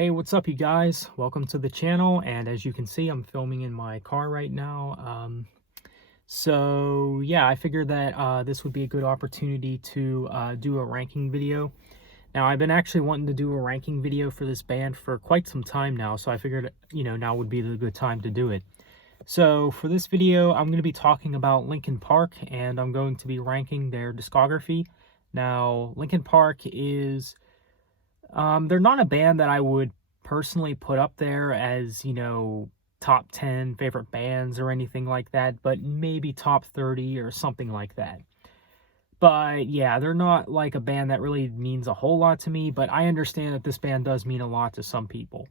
Hey, what's up, you guys? Welcome to the channel. And as you can see, I'm filming in my car right now. So yeah, I figured that this would be a good opportunity to do a ranking video. Now, I've been actually wanting to do a ranking video for this band for quite some time now, so I figured, now would be the good time to do it. So for this video, I'm going to be talking about Linkin Park, and I'm going to be ranking their discography. Now, Linkin Park is they're not a band that I would personally put up there as, top 10 favorite bands or anything like that, but maybe top 30 or something like that. But yeah, they're not like a band that really means a whole lot to me, but I understand that this band does mean a lot to some people.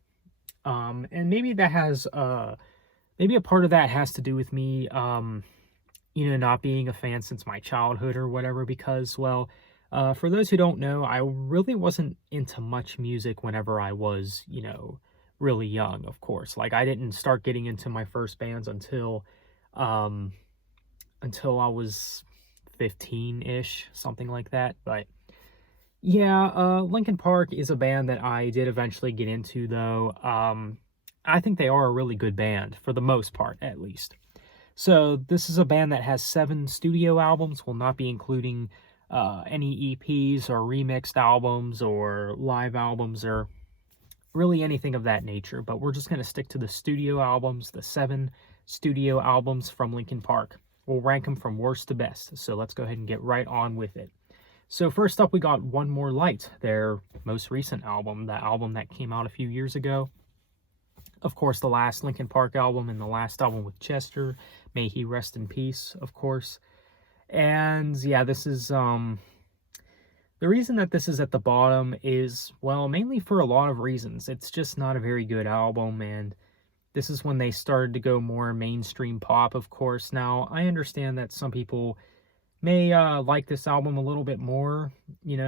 And maybe that has, maybe a part of that has to do with me, not being a fan since my childhood or whatever, because, well, for those who don't know, I really wasn't into much music whenever I was, really young, of course. Like, I didn't start getting into my first bands um, until I was 15-ish, something like that. But yeah, Linkin Park is a band that I did eventually get into, though. I think they are a really good band, for the most part, at least. So this is a band that has 7 studio albums. We'll not be including any EPs or remixed albums or live albums or really anything of that nature, but we're just going to stick to the studio albums, the 7 studio albums from Linkin Park. We'll rank them from worst to best, so let's go ahead and get right on with it. So first up, we got One More Light, their most recent album, the album that came out a few years ago. Of course, the last Linkin Park album and the last album with Chester, may he rest in peace, of course. And yeah, this is, the reason that this is at the bottom is, well, mainly for a lot of reasons. It's just not a very good album, and this is when they started to go more mainstream pop, of course. Now, I understand that some people may like this album a little bit more,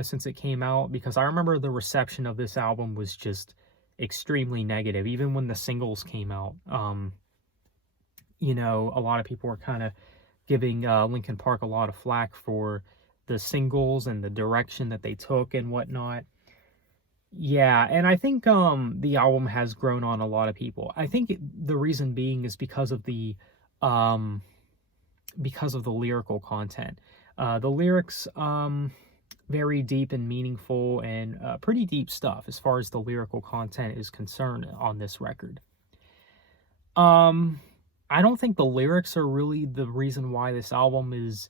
since it came out, because I remember the reception of this album was just extremely negative, even when the singles came out. A lot of people were kind of giving Linkin Park a lot of flack for the singles and the direction that they took and whatnot. Yeah, and I think the album has grown on a lot of people. I think the reason being is because of the lyrical content. The lyrics, very deep and meaningful and pretty deep stuff as far as the lyrical content is concerned on this record. I don't think the lyrics are really the reason why this album is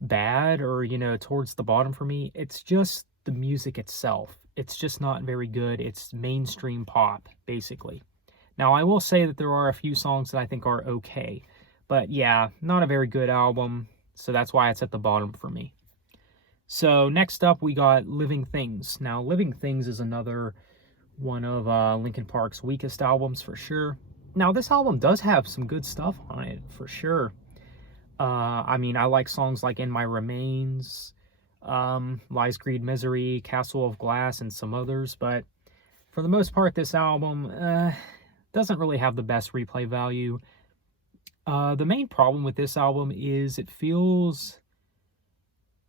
bad or, towards the bottom for me. It's just the music itself. It's just not very good. It's mainstream pop, basically. Now, I will say that there are a few songs that I think are okay. But yeah, not a very good album. So that's why it's at the bottom for me. So next up, we got Living Things. Now, Living Things is another one of Linkin Park's weakest albums for sure. Now, this album does have some good stuff on it, for sure. I like songs like In My Remains, Lies, Greed, Misery, Castle of Glass, and some others, but for the most part, this album doesn't really have the best replay value. The main problem with this album is it feels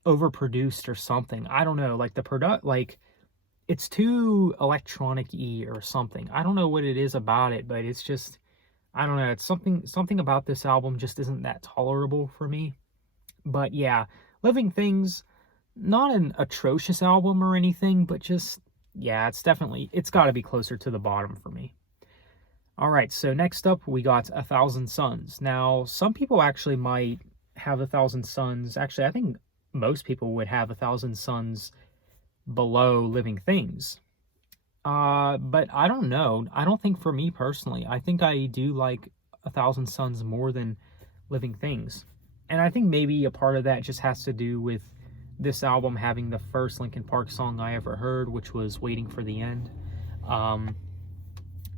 overproduced or something. I don't know, it's too electronic-y or something. I don't know what it is about it, but it's just, I don't know, it's something about this album just isn't that tolerable for me. But yeah, Living Things, not an atrocious album or anything, but just, yeah, it's got to be closer to the bottom for me. Alright, so next up we got A Thousand Suns. Now, some people actually might have A Thousand Suns, actually I think most people would have A Thousand Suns below Living Things. But I don't know. I don't think, for me personally, I think I do like A Thousand Suns more than Living Things. And I think maybe a part of that just has to do with this album having the first Linkin Park song I ever heard, which was Waiting for the End. And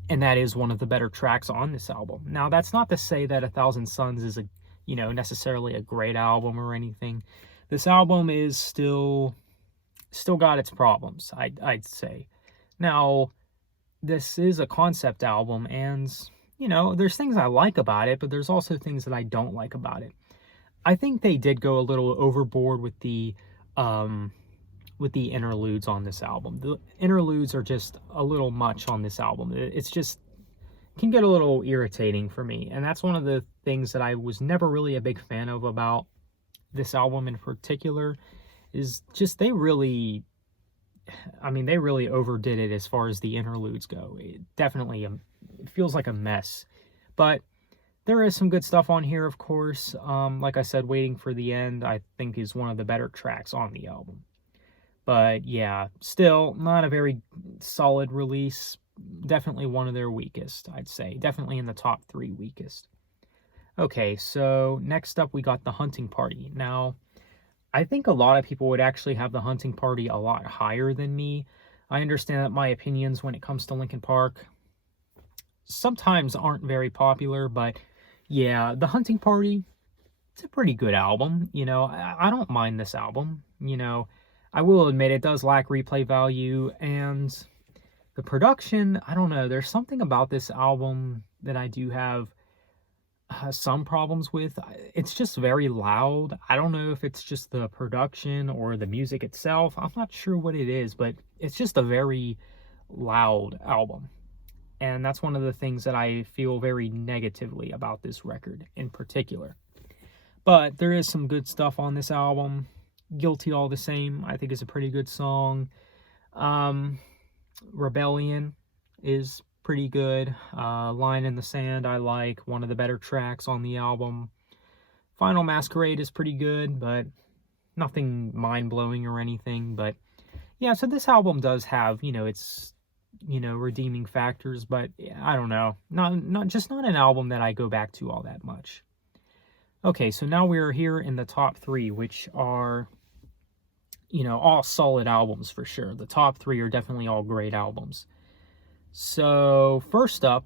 that is one of the better tracks on this album. Now, that's not to say that A Thousand Suns is necessarily a great album or anything. This album is still got its problems, I'd say. Now, this is a concept album, and, there's things I like about it, but there's also things that I don't like about it. I think they did go a little overboard with the with the interludes on this album. The interludes are just a little much on this album. It's just can get a little irritating for me, and that's one of the things that I was never really a big fan of about this album in particular, is just they really overdid it as far as the interludes go. It definitely it feels like a mess, but there is some good stuff on here, of course. Like I said, Waiting for the End, I think, is one of the better tracks on the album. But yeah, still not a very solid release. Definitely one of their weakest, I'd say. Definitely in the top 3 weakest. Okay, so next up we got The Hunting Party. Now, I think a lot of people would actually have The Hunting Party a lot higher than me. I understand that my opinions when it comes to Linkin Park sometimes aren't very popular, but yeah, The Hunting Party, it's a pretty good album. I don't mind this album. I will admit it does lack replay value, and the production, I don't know, there's something about this album that I do have some problems with. It's just very loud. I don't know if it's just the production or the music itself. I'm not sure what it is, but it's just a very loud album. And that's one of the things that I feel very negatively about this record in particular. But there is some good stuff on this album. Guilty All the Same, I think, is a pretty good song. Rebellion is pretty good. Line in the Sand, I like. One of the better tracks on the album. Final Masquerade is pretty good, but nothing mind-blowing or anything. But yeah, so this album does have, its, redeeming factors, but I don't know. Not an album that I go back to all that much. Okay, so now we're here in the top 3, which are, all solid albums for sure. The top 3 are definitely all great albums. So first up,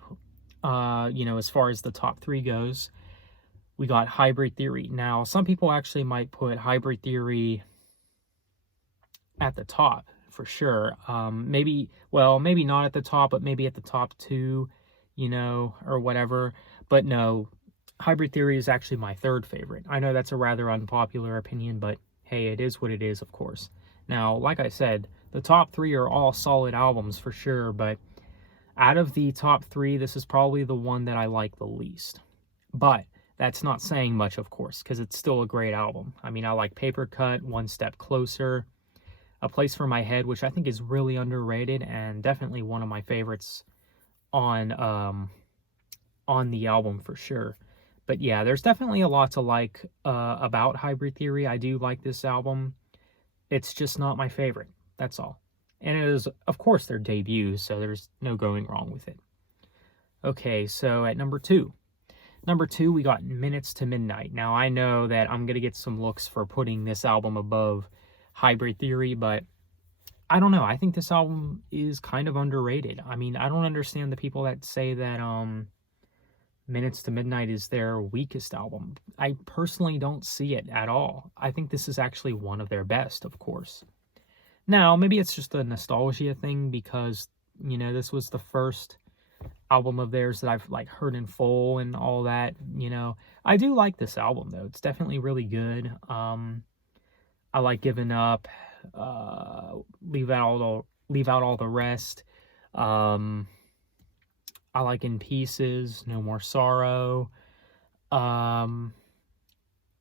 as far as the top 3 goes, we got Hybrid Theory. Now, some people actually might put Hybrid Theory at the top for sure. Maybe not at the top, but maybe at the top 2, or whatever. But no, Hybrid Theory is actually my 3rd favorite. I know that's a rather unpopular opinion, but hey, it is what it is, of course. Now, like I said, the top 3 are all solid albums for sure, but out of the top 3, this is probably the one that I like the least. But that's not saying much, of course, because it's still a great album. I mean, I like Paper Cut, One Step Closer, A Place for My Head, which I think is really underrated and definitely one of my favorites on the album for sure. But yeah, there's definitely a lot to like about Hybrid Theory. I do like this album. It's just not my favorite. That's all. And it is, of course, their debut, so there's no going wrong with it. Okay, so at number 2. Number 2, we got Minutes to Midnight. Now, I know that I'm going to get some looks for putting this album above Hybrid Theory, but I don't know. I think this album is kind of underrated. I mean, I don't understand the people that say that Minutes to Midnight is their weakest album. I personally don't see it at all. I think this is actually one of their best, of course. Now, maybe it's just a nostalgia thing because, this was the first album of theirs that I've heard in full and all that, I do like this album though. It's definitely really good. I like Giving Up, Leave Out All the Rest. I like In Pieces, No More Sorrow,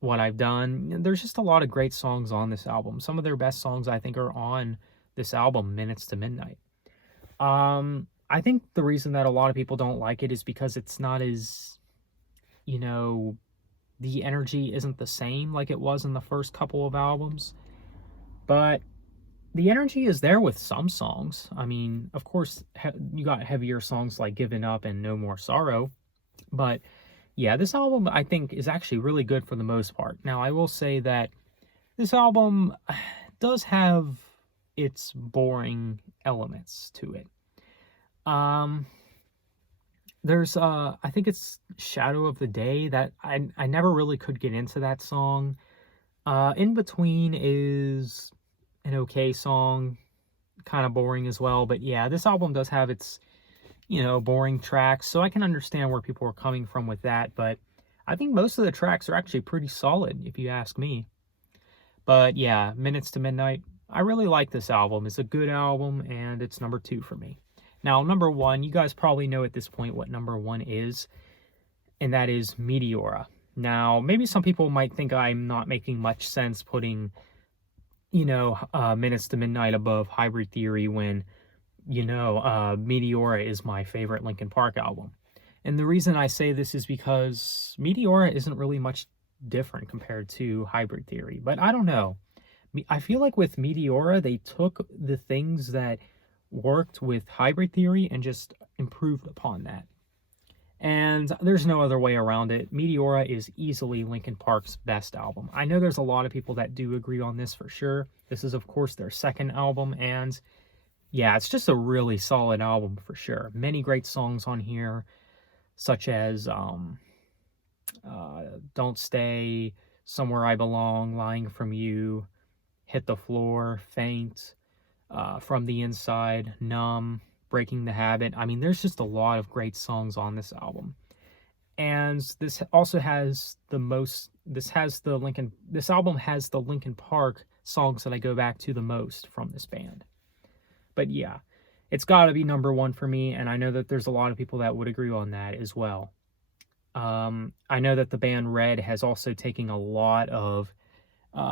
What I've Done. There's just a lot of great songs on this album. Some of their best songs, I think, are on this album, Minutes to Midnight. I think the reason that a lot of people don't like it is because it's not as, the energy isn't the same like it was in the first couple of albums. But the energy is there with some songs. I mean, of course, you got heavier songs like Giving Up and No More Sorrow. But yeah, this album, I think, is actually really good for the most part. Now, I will say that this album does have its boring elements to it. There's, I think it's Shadow of the Day that I never really could get into that song. In Between is an okay song, kind of boring as well. But yeah, this album does have its, boring tracks, so I can understand where people are coming from with that. But I think most of the tracks are actually pretty solid, if you ask me. But yeah, Minutes to Midnight, I really like this album. It's a good album, and it's number 2 for me. Now, number 1, you guys probably know at this point what number 1 is, and that is Meteora. Now, maybe some people might think I'm not making much sense putting, Minutes to Midnight above Hybrid Theory when, Meteora is my favorite Linkin Park album. And the reason I say this is because Meteora isn't really much different compared to Hybrid Theory. But I don't know. I feel like with Meteora, they took the things that worked with Hybrid Theory and just improved upon that. And there's no other way around it. Meteora is easily Linkin Park's best album. I know there's a lot of people that do agree on this for sure. This is, of course, their second album, and yeah, it's just a really solid album for sure. Many great songs on here, such as Don't Stay, Somewhere I Belong, Lying From You, Hit the Floor, Faint, From the Inside, Numb, Breaking the Habit. I mean, there's just a lot of great songs on this album. And this also has this album has the Linkin Park songs that I go back to the most from this band. But yeah, it's got to be number 1 for me, and I know that there's a lot of people that would agree on that as well. I know that the band Red has also taken a lot of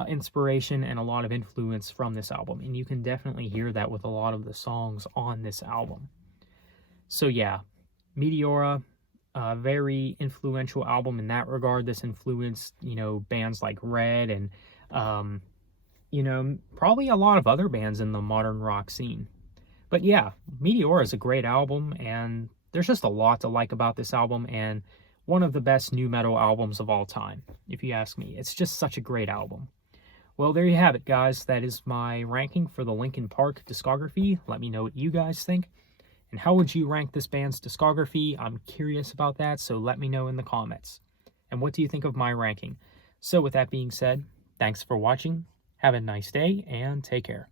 inspiration and a lot of influence from this album, and you can definitely hear that with a lot of the songs on this album. So yeah, Meteora, a very influential album in that regard. This influenced, bands like Red and, probably a lot of other bands in the modern rock scene. But yeah, Meteora is a great album, and there's just a lot to like about this album, and one of the best nu metal albums of all time, if you ask me. It's just such a great album. Well, there you have it, guys. That is my ranking for the Linkin Park discography. Let me know what you guys think. And how would you rank this band's discography? I'm curious about that, so let me know in the comments. And what do you think of my ranking? So with that being said, thanks for watching. Have a nice day, and take care.